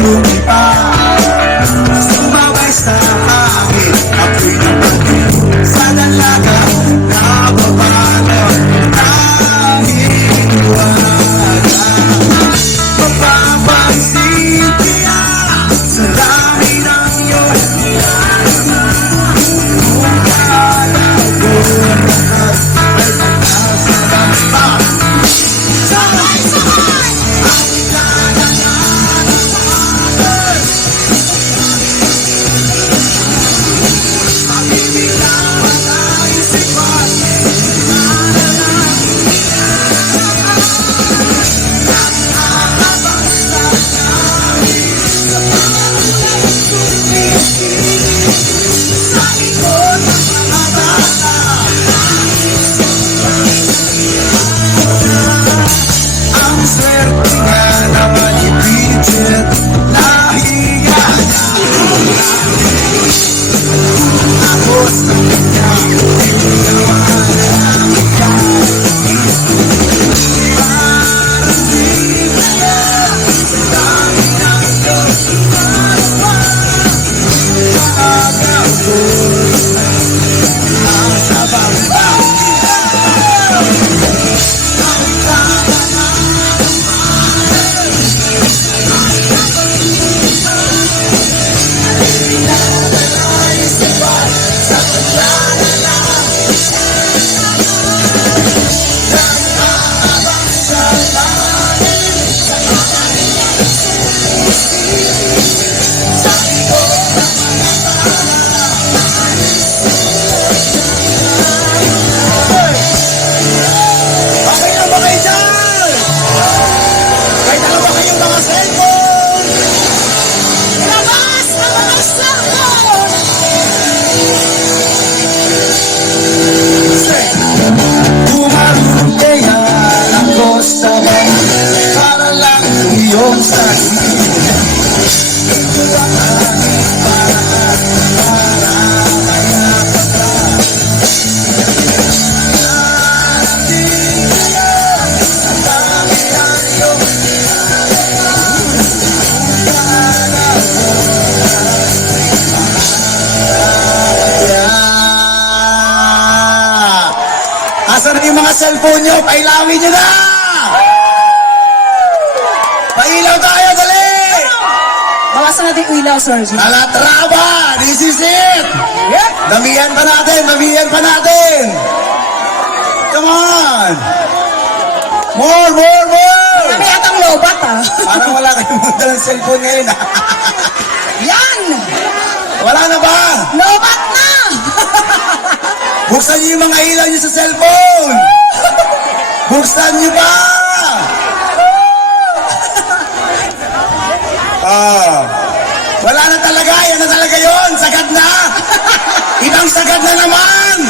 to. Ang iyong sabihin Yeah! Asan na yung mga cellphone nyo? Pailawin nyo na! Pailaw tayo, dali! Bawasan natin yung ilaw, Sir G. Alatraba! This is it! Yep. Damihan pa natin! Damihan pa natin! Come on! More, more, more! Kami atang lobat, ah. Parang wala kayong mga dalang cellphone ngayon, ha? Yan! Wala na ba? Lobat na! Buksan niyo yung mga ilaw niyo sa cellphone! Buksan niyo ba? Ah. Wala na talaga. Yan na talaga yon. Sagad na. Ibang sagad na naman.